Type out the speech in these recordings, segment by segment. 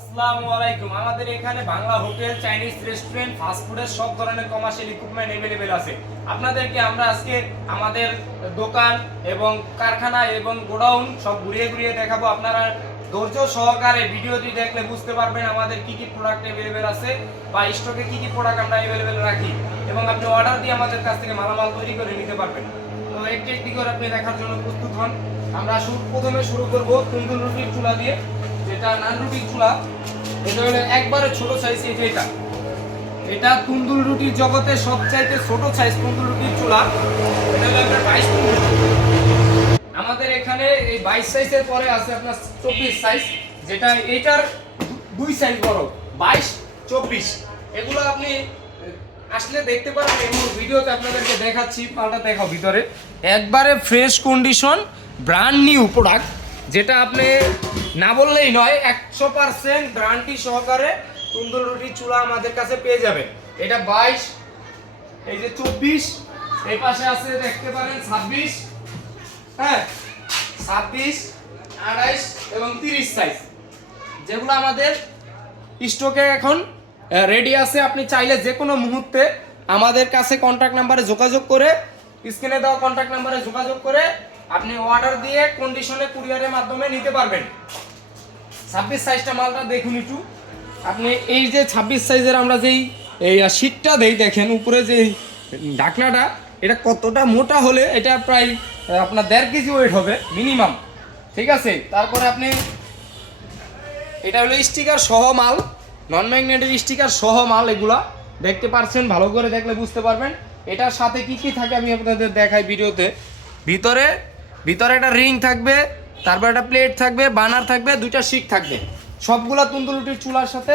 আসসালামু আলাইকুম। আমাদের এখানে বাংলা হোটেল, চাইনিজ রেস্টুরেন্ট ফাস্টফুডের সব ধরনের কমার্শিয়াল ইকুইপমেন্ট অ্যাভেলেবেল আছে। আপনাদেরকে আমরা আজকে আমাদের দোকান এবং কারখানা এবং গোডাউন সব ঘুরিয়ে ঘুরিয়ে দেখাবো। আপনারা ধৈর্য সহকারে ভিডিওটি দেখলে বুঝতে পারবেন আমাদের কি কি প্রোডাক্ট অ্যাভেলেবেল আছে বা স্টকে কি কি প্রোডাক্ট আমরা অ্যাভেলেবেল রাখি এবং আপনি অর্ডার দিয়ে আমাদের কাছ থেকে মালামাল তৈরি করে নিতে পারবেন। তো একটি একটি করে আপনি দেখার জন্য প্রস্তুত হন। আমরা প্রথমে শুরু করব কুন্দুল রুটির চুলা দিয়ে। যেটা নান রুটির চুলা এটা হলো একবারে ছোট সাইজ এটা এটা। এটা তুন্দুর রুটির জগতে সবচাইতে ছোট সাইজ তুন্দুর রুটির চুলা। এটা হলো আপনার বাইশ আমাদের এখানে এই বাইশ সাইজের পরে আছে আপনার চব্বিশ সাইজ যেটা এটার দুই সাইজ বড়। বাইশ, চব্বিশ। এগুলো আপনি আসলে দেখতে পারেন এবং ভিডিওতে আপনাদেরকে দেখাচ্ছি পাল্টা দেখাও ভিতরে। একবারে fresh condition brand new product যেটা আপনি না বললেই নয়, একশো পার্সেন্ট গ্যারান্টি সহকারে তুন্দুর রুটি চুলা আমাদের কাছে পেয়ে যাবেন। এটা বাইশ, এই যে চব্বিশ, এই পাশে আছে দেখতে পারেন ছাব্বিশ হ্যাঁ ছাব্বিশ, আড়াইশ এবং তিরিশ সাইজ যেগুলো আমাদের স্টকে এখন রেডি আছে। আপনি চাইলে যে কোনো মুহূর্তে আমাদের কাছে কন্ট্যাক্ট নাম্বারে যোগাযোগ করে স্ক্রিনে দেওয়া কন্ট্যাক্ট নাম্বারে যোগাযোগ করে আপনি অর্ডার দিয়ে কন্ডিশনে কুরিয়ারের মাধ্যমে নিতে পারবেন। ছাব্বিশ সাইজটা মালটা দেখুন একটু। আপনি এই যে ছাব্বিশ সাইজের আমরা যেই, এই শীটটা দেই, দেখেন, উপরে যে ঢাকনাটা এটা কতটা মোটা হলে এটা প্রায় আপনার দেড় কেজি ওয়েট হবে মিনিমাম ঠিক আছে? তারপরে আপনি, এটা হলো স্টিকার সহ মাল নন ম্যাগনেটের স্টিকার সহ মাল এগুলা। দেখতে পারছেন, ভালো করে দেখলে বুঝতে পারবেন। এটার সাথে কি কি থাকে আমি আপনাদের দেখাই ভিডিওতে। ভিতরে ভিতরে একটা রিং থাকবে, তারপর একটা প্লেট থাকবে, বানার থাকবে, দুইটা শিক থাকবে। সবগুলা তন্দুরুটির চুলার সাথে,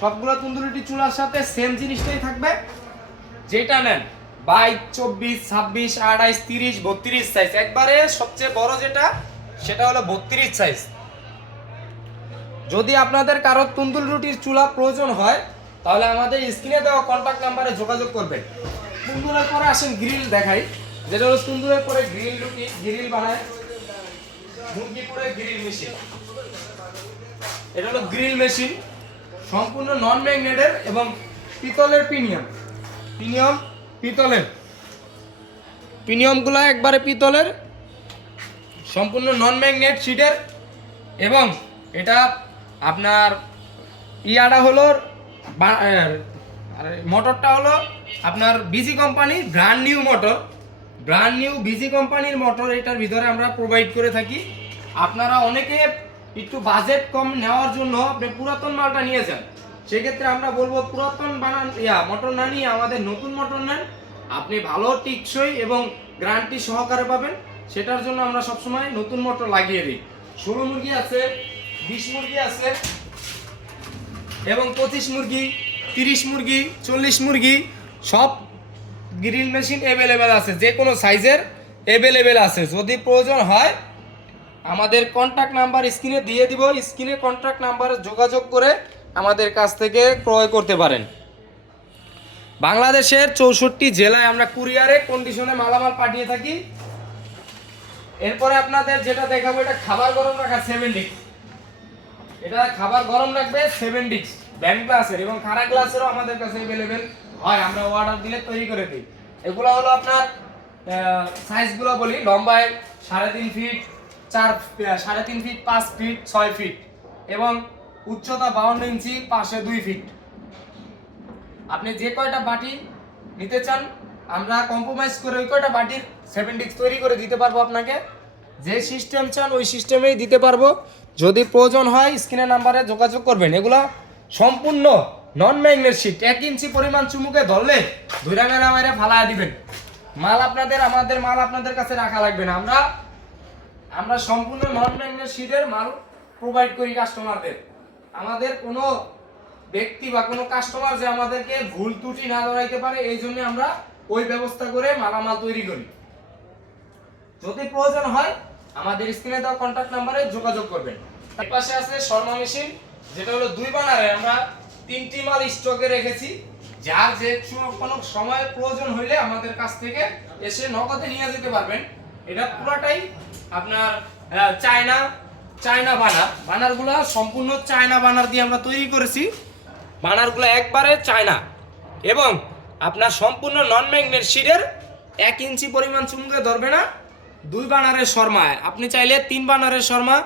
সবগুলা তন্দুরুটির চুলার সাথে সেম জিনিসটাই থাকবে। যেটা নেন, বাইশ, চব্বিশ, ছাব্বিশ, আঠাইশ, তিরিশ, বত্রিশ সাইজ একবারে সবচেয়ে বড় যেটা, সেটা হলো বত্রিশ সাইজ যদি আপনাদের কারও তন্দুর রুটির চুলা প্রয়োজন হয়, তাহলে আমাদের স্ক্রিনে দেওয়া কন্ট্যাক্ট নাম্বারে যোগাযোগ করবেন। তন্দুরের পরে আসেন গ্রিল দেখাই। যেটা হলো তন্দুরের পরে গ্রিল রুটি গ্রিল বানায়। মুরগি পরে গ্রিল মেশিন এটা হলো গ্রিল মেশিন সম্পূর্ণ নন ম্যাগনেটের এবং পিতলের পিনিয়ম পিনিয়ম পিতলের। পিনিয়মগুলো একবারে পিতলের। সম্পূর্ণ নন ম্যাগনেট শিটের এবং এটা আপনার ইয়াটা হলো মোটরটা হলো আপনার BG company brand new motor brand new BG কোম্পানির মোটর এটার ভিতরে আমরা প্রোভাইড করে থাকি। আপনারা অনেকে একটু বাজেট কম নেওয়ার জন্য আপনি পুরাতন মালটা নিয়ে যান। সেক্ষেত্রে আমরা বলব পুরাতন বানান, ইয়া মোটর না নিয়ে আমাদের নতুন মোটর নেন। আপনি ভালো টিকসই এবং গ্যারান্টি সহকারে পাবেন। সেটার জন্য আমরা সবসময় নতুন মোটর লাগিয়ে দিই। ষোলো মুরগি আছে, বিশ মুরগি আছে, এবং পঁচিশ মুরগি, তিরিশ মুরগি, চল্লিশ মুরগি, সব গ্রিল মেশিন অ্যাভেলেবেল আছে, যে কোনো সাইজের অ্যাভেলেবেল আছে। যদি প্রয়োজন হয়, আমাদের কন্ট্যাক্ট নাম্বার স্ক্রিনে দিয়ে দিব স্ক্রিনে কন্ট্যাক্ট নাম্বার যোগাযোগ করে আমাদের কাছ থেকে ক্রয় করতে পারেন। বাংলাদেশের চৌষট্টি জেলায় আমরা কুরিয়ারে কন্ডিশনে মালামাল পাঠিয়ে থাকি। এরপরে আপনাদের যেটা দেখাবো, এটা খাবার গরম রাখা সেভেন ডিক্স এটা খাবার গরম রাখবে সেভেন ডিক্স ব্যান্ড গ্লাসের এবং খারা গ্লাসেরও আমাদের কাছে অ্যাভেলেবেল হয়, আমরা অর্ডার দিলে তৈরি করে দিই। এগুলো হলো আপনার সাইজগুলো বলি, লম্বায় সাড়ে তিন ফিট চার সাড়ে তিন ফিট পাঁচ ফিট ছয় ফিট এবং উচ্চতা বাউন্ন ইঞ্চি, পাশে দুই ফিট আপনি যে কয়টা বাটি নিতে চান, আমরা কম্প্রোমাইজ করে ওই কয়টা বাটির সেভেন ডিক্স তৈরি করে দিতে পারব আপনাকে। যে সিস্টেম চান, ওই সিস্টেমেই দিতে পারব। যদি প্রয়োজন হয় স্ক্রিনের নাম্বারে যোগাযোগ করবেন। এগুলা সম্পূর্ণ নন ম্যাগনেট শিট এক ইঞ্চি পরিমাণ চুমুকে ধরলে ধৈরা মেলা মারে ফালায় দিবেন। মাল আপনাদের, আমাদের মাল আপনাদের কাছে রাখা লাগবে না। আমরা আমরা সম্পূর্ণ নন ম্যাগনেট শিটের মাল প্রোভাইড করি কাস্টমারদের আমাদের কোনো ব্যক্তি বা কোনো কাস্টমার যে আমাদেরকে ভুল ত্রুটি না ধরাইতে পারে, এই জন্য আমরা ওই ব্যবস্থা করে মালামাল তৈরি করি। যদি প্রয়োজন হয়, আমাদের স্ক্রিনে দেওয়া কন্ট্যাক্ট নাম্বারে যোগাযোগ করবেন। পাশে আছে শর্মা মেশিন, যেটা হলো দুই বানারে। আমরা তিনটি মাল স্টকে রেখেছি। যার যে কোনো সময় প্রয়োজন হইলে আমাদের কাছ থেকে এসে নগদে নিয়ে যেতে পারবেন। এটা পুরাটাই আপনার চায়না চায়না বানার। বানারগুলো সম্পূর্ণ চায়না বানার দিয়ে আমরা তৈরি করেছি। বানারগুলো একবারে চায়না। এবং আপনার সম্পূর্ণ নন ম্যাগনেট শিটের এক ইঞ্চি পরিমাণ চুমুকে ধরবে না। দুই বানারের শর্মা। আপনি চাইলে তিন বানারের শর্মা,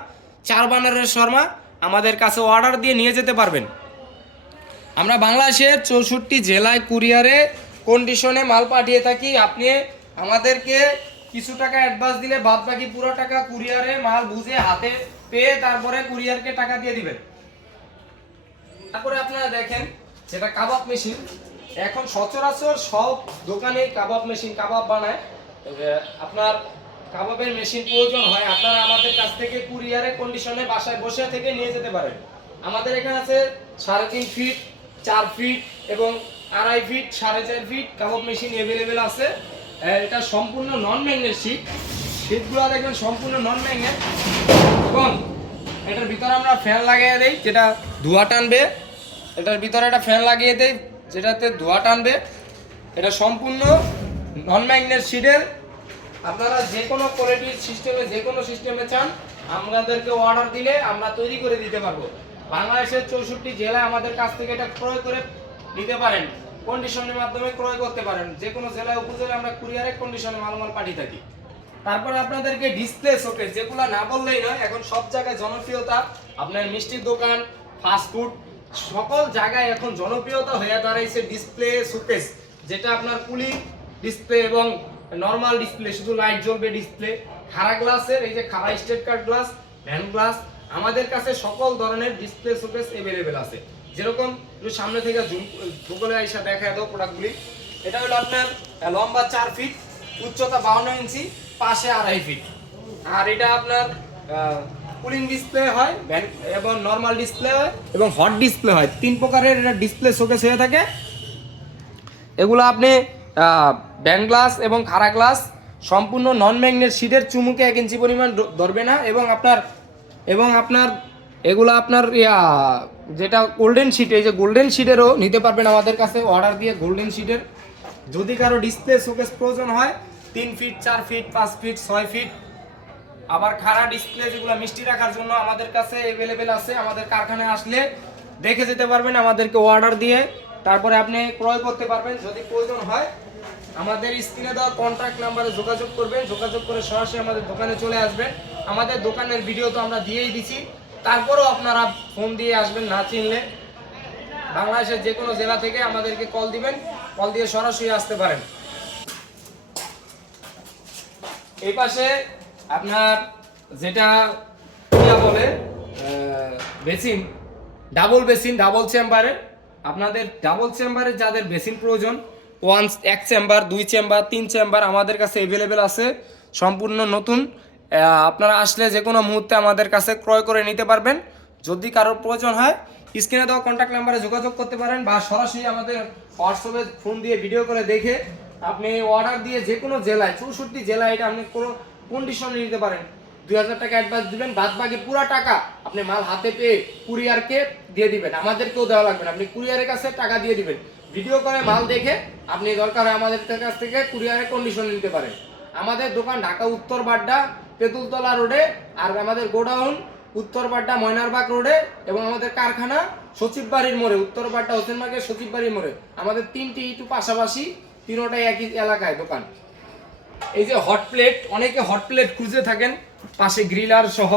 চার বানারের শর্মা আমাদের কাছে অর্ডার দিয়ে নিয়ে যেতে পারবেন। আমরা বাংলাদেশের চৌষট্টি জেলায় কুরিয়ারে কন্ডিশনে মাল পাঠিয়ে থাকি। আপনি আমাদেরকে কিছু টাকা অ্যাডভান্স দিলে বাদ বাকি পুরো টাকা কুরিয়ারে মাল বুঝে হাতে পেয়ে তারপরে কুরিয়ারকে টাকা দিয়ে দিবেন। তারপরে আপনারা দেখেন, যেটা কাবাব মেশিন এখন সচরাচর সব দোকানে কাবাব মেশিন কাবাব বানায়। আপনার কাবাবের মেশিন প্রয়োজন হয়, আপনারা আমাদের কাছ থেকে কুরিয়ারে কন্ডিশনে বাসায় বসে থেকে নিয়ে যেতে পারেন। আমাদের এখানে আছে সাড়ে তিন ফিট চার ফিট এবং আড়াই ফিট সাড়ে চার ফিট কাবাব মেশিন অ্যাভেলেবেল আছে। এটা সম্পূর্ণ নন ম্যাগনেট শীট শীটগুলো দেখবেন সম্পূর্ণ নন ম্যাগনেট এবং এটার ভিতরে আমরা ফ্যান লাগিয়ে দিই, যেটা ধোঁয়া টানবে। এটার ভিতরে একটা ফ্যান লাগিয়ে দেই, যেটাতে ধোঁয়া টানবে। এটা সম্পূর্ণ নন ম্যাগনেট শিটের আপনারা যে কোনো কোয়ালিটির সিস্টেমে যে কোনো সিস্টেমে চান, আমাদেরকে অর্ডার দিলে আমরা তৈরি করে দিতে পারব। বাংলাদেশের চৌষট্টি জেলায় আমাদের কাছ থেকে এটা ক্রয় করে নিতে পারেন। কন্ডিশনের মাধ্যমে ক্রয় করতে পারেন। যে কোনো জেলায় উপজেলায় আমরা কুরিয়ারে কন্ডিশনে মালামাল পাঠিয়ে থাকি। তারপরে আপনাদেরকে ডিসপ্লে শোকেস যেগুলো না বললেই নয়, এখন সব জায়গায় জনপ্রিয়তা, আপনার মিষ্টির দোকান ফাস্টফুড সকল জায়গায় এখন জনপ্রিয়তা হয়ে দাঁড়াইছে ডিসপ্লে শোকেস যেটা আপনার কুলি ডিসপ্লে এবং নর্মাল ডিসপ্লে শুধু লাইট জ্বলবে ডিসপ্লে খাড়া গ্লাসের এই যে খাড়া স্টেট কার্ড গ্লাস ভ্যান গ্লাস আমাদের কাছে সকল ধরনের ডিসপ্লে শোকেস অ্যাভেলেবেল আছে। যেরকম একটু সামনে থেকে গুগলে এসে দেখা দাও প্রোডাক্টগুলি এটা হলো আপনার লম্বা চার ফিট উচ্চতা বাউন্ন ইঞ্চি, পাশে আড়াই ফিট আর এটা আপনার কুলিং ডিসপ্লে হয় এবং নর্মাল ডিসপ্লে হয়, এবং হট ডিসপ্লে হয়। তিন প্রকারের এটা ডিসপ্লে শোকেস হয়ে থাকে। এগুলো আপনি ব্যান গ্লাস এবং খাড়া গ্লাস সম্পূর্ণ নন ম্যাগনেট শীটের চুমুকে এক ইঞ্চি পরিমাণ ধরবে না, এবং আপনার এবং আপনার এগুলো আপনার ইয়া, যেটা গোল্ডেন শিট এই যে গোল্ডেন শিটেরও নিতে পারবেন আমাদের কাছে অর্ডার দিয়ে গোল্ডেন শিটের যদি কারও ডিসপ্লে শোকেস প্রয়োজন হয়, তিন ফিট চার ফিট পাঁচ ফিট ছয় ফিট আবার খাড়া ডিসপ্লে যেগুলো মিষ্টি রাখার জন্য আমাদের কাছে অ্যাভেলেবেল আছে, আমাদের কারখানায় আসলে দেখে যেতে পারবেন আমাদেরকে অর্ডার দিয়ে। তারপরে আপনি ক্রয় করতে পারবেন, যদি প্রয়োজন হয় আমাদের স্ক্রিনে দেওয়া কন্ট্যাক্ট নাম্বারে যোগাযোগ করবেন, যোগাযোগ করে সরাসরি আমাদের দোকানে চলে আসবেন। আমাদের দোকানের ভিডিও তো আমরা দিয়েই দিছি। তারপরেও আপনারা ফোন দিয়ে আসবেন, না চিনলে বাংলাদেশের যে কোনো জেলা থেকে আমাদেরকে কল দিবেন কল দিয়ে সরাসরি আসতে পারেন। এই পাশে আপনার যেটা বলে বেসিন ডাবল বেসিন ডাবল চেম্বারে আপনাদের ডাবল চেম্বারে যাদের বেসিন প্রয়োজন ওয়ান, এক চেম্বার, দুই চেম্বার, তিন চেম্বার আমাদের কাছে অ্যাভেলেবেল আছে। সম্পূর্ণ নতুন। আপনারা আসলে যে কোনো মুহূর্তে আমাদের কাছে ক্রয় করে নিতে পারবেন। যদি কারোর প্রয়োজন হয়, স্ক্রিনে দেওয়া কন্ট্যাক্ট নাম্বারে যোগাযোগ করতে পারেন বা সরাসরি আমাদের হোয়াটসঅ্যাপে ফোন দিয়ে ভিডিও করে দেখে আপনি অর্ডার দিয়ে যে কোনো জেলায়, চৌষট্টি জেলায় এটা আপনি কোনো কন্ডিশনে নিতে পারেন। দুই হাজার টাকা অ্যাডভান্স দিবেন, বাদ বাকি পুরো টাকা আপনি মাল হাতে পেয়ে কুরিয়ারকে দিয়ে দিবেন। আমাদেরকেও দেওয়া লাগবে আপনি কুরিয়ারের কাছে টাকা দিয়ে দিবেন। ভিডিও করে মাল দেখে আপনি দরকার হয় আমাদের কাছ থেকে কুরিয়ারের কন্ডিশন নিতে পারেন। আমাদের দোকান ঢাকা উত্তর বাড্ডা, তেঁতুলতলা রোডে, আর আমাদের গোডাউন উত্তর বাড্ডা, ময়নারবাগ রোডে এবং আমাদের কারখানা সচিব বাড়ির মোড়ে, উত্তর বাড্ডা, হোসেন মার্কেট সচিব বাড়ির মোড়ে। আমাদের তিনটি একটু পাশাপাশি তিনোটাই একই এলাকায় দোকান। এই যে হট প্লেট অনেকে হট প্লেট খুঁজে থাকেন, পাশে গ্রিলার সহ।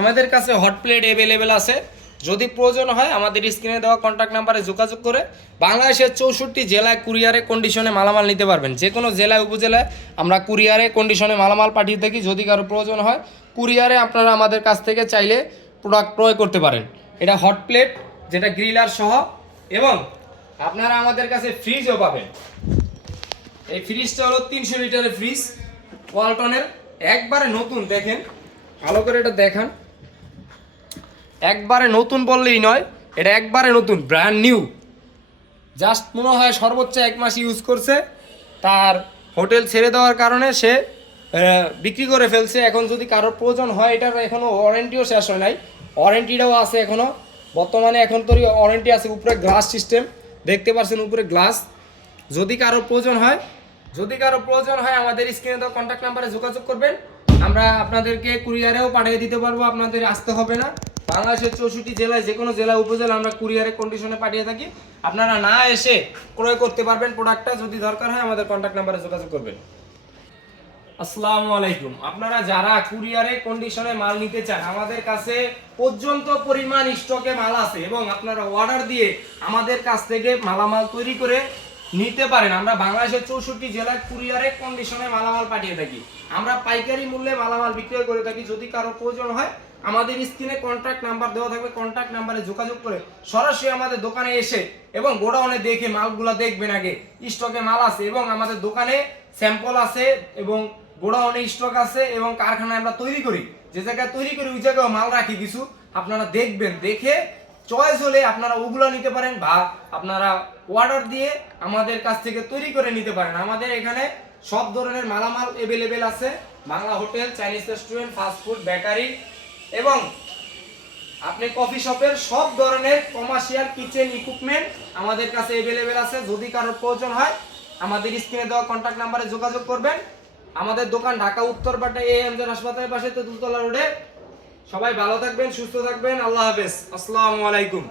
আমাদের কাছে হট প্লেট অ্যাভেলেবেল আছে। যদি প্রয়োজন হয়, আমাদের স্ক্রিনে দেওয়া কন্ট্যাক্ট নাম্বারে যোগাযোগ করে বাংলাদেশের চৌষট্টি জেলায় কুরিয়ারে কন্ডিশনে মালামাল নিতে পারবেন। যে কোনো জেলায়, উপজেলায় আমরা কুরিয়ারে কন্ডিশনে মালামাল পাঠিয়ে থাকি। যদি কারও প্রয়োজন হয়, কুরিয়ারে আপনারা আমাদের কাছ থেকে চাইলে প্রোডাক্ট ক্রয় করতে পারেন। এটা হট প্লেট যেটা গ্রিলার সহ এবং আপনারা আমাদের কাছে ফ্রিজও পাবেন। এই ফ্রিজটা হলো তিনশো লিটারের ফ্রিজ ওয়ালটনের। একবারে নতুন, দেখেন। ভালো করে এটা দেখান। একবারে নতুন বললেই নয়, এটা একবারে নতুন ব্র্যান্ড নিউ জাস্ট মনে হয় সর্বোচ্চ এক মাস ইউজ করছে, তার হোটেল ছেড়ে দেওয়ার কারণে সে বিক্রি করে ফেলছে। এখন যদি কারোর প্রয়োজন হয়, এটার এখনও ওয়ারেন্টিও শেষ হয় নাই। ওয়ারেন্টিটাও আছে এখনও বর্তমানে এখন তোর ওয়ারেন্টি আছে, উপরে গ্লাস সিস্টেম দেখতে পাচ্ছেন উপরে গ্লাস যদি কারও প্রয়োজন হয়, যদি কারও প্রয়োজন হয়, আমাদের স্ক্রিনে তো কন্ট্যাক্ট নাম্বারে যোগাযোগ করবেন। আমরা আপনাদেরকে কুরিয়ারেও পাঠিয়ে দিতে পারব, আপনাদের আসতে হবে না। বাংলাদেশের চৌষট্টি জেলায় যে কোনো জেলা উপজেলা আমরা কুরিয়ারে কন্ডিশনে পাঠিয়ে থাকি। আপনারা না এসে ক্রয় করতে পারবেন প্রোডাক্টটা যদি দরকার হয় আমাদের কন্ট্যাক্ট নাম্বারে যোগাযোগ করবেন। আসসালামু আলাইকুম। আপনারা যারা কুরিয়ারে কন্ডিশনে মাল নিতে চান, আমাদের কাছে পর্যন্ত পরিমাণ স্টকে মাল আছে এবং আপনারা অর্ডার দিয়ে আমাদের কাছ থেকে মালামাল তৈরি করে নিতে পারেন। আমরা বাংলাদেশের চৌষট্টি জেলায় কুরিয়ারে কন্ডিশনে মালামাল পাঠিয়ে থাকি। আমরা পাইকারি মূল্যে মালামাল বিক্রয় করে থাকি। যদি কারও প্রয়োজন হয় আমাদের স্ক্রিনে কন্ট্যাক্ট নাম্বার দেওয়া থাকবে কন্ট্যাক্ট নাম্বারে যোগাযোগ করে সরাসরি আমাদের দোকানে এসে এবং গোডাউনে দেখে মালগুলো দেখবেন আগে। স্টকে মাল আছে এবং আমাদের দোকানে স্যাম্পল আছে এবং গোডাউনে স্টক আছে এবং কারখানায় আমরা তৈরি করি। যে জায়গায় তৈরি করি, ওই জায়গায় মাল রাখি কিছু। আপনারা দেখবেন, দেখে চয়েস হলে আপনারা ওগুলো নিতে পারেন বা আপনারা অর্ডার দিয়ে আমাদের কাছ থেকে তৈরি করে নিতে পারেন। আমাদের এখানে সব ধরনের মালামাল এভেলেবেল আছে। Bangla hotel, Chinese restaurant fast food bakery এবং আপনি কফি শপের সব ধরনের কমার্শিয়াল কিচেন ইকুইপমেন্ট আমাদের কাছে অ্যাভেলেবেল আছে। যদি কারোর প্রয়োজন হয়, আমাদের স্ক্রিনে দেওয়া কন্ট্যাক্ট নাম্বারে যোগাযোগ করবেন। আমাদের দোকান ঢাকা উত্তরপাটা এ এম হাসপাতালের পাশে, তেঁতুলতলা রোডে। সবাই ভালো থাকবেন, সুস্থ থাকবেন। আল্লাহ হাফেজ। আসসালামু আলাইকুম।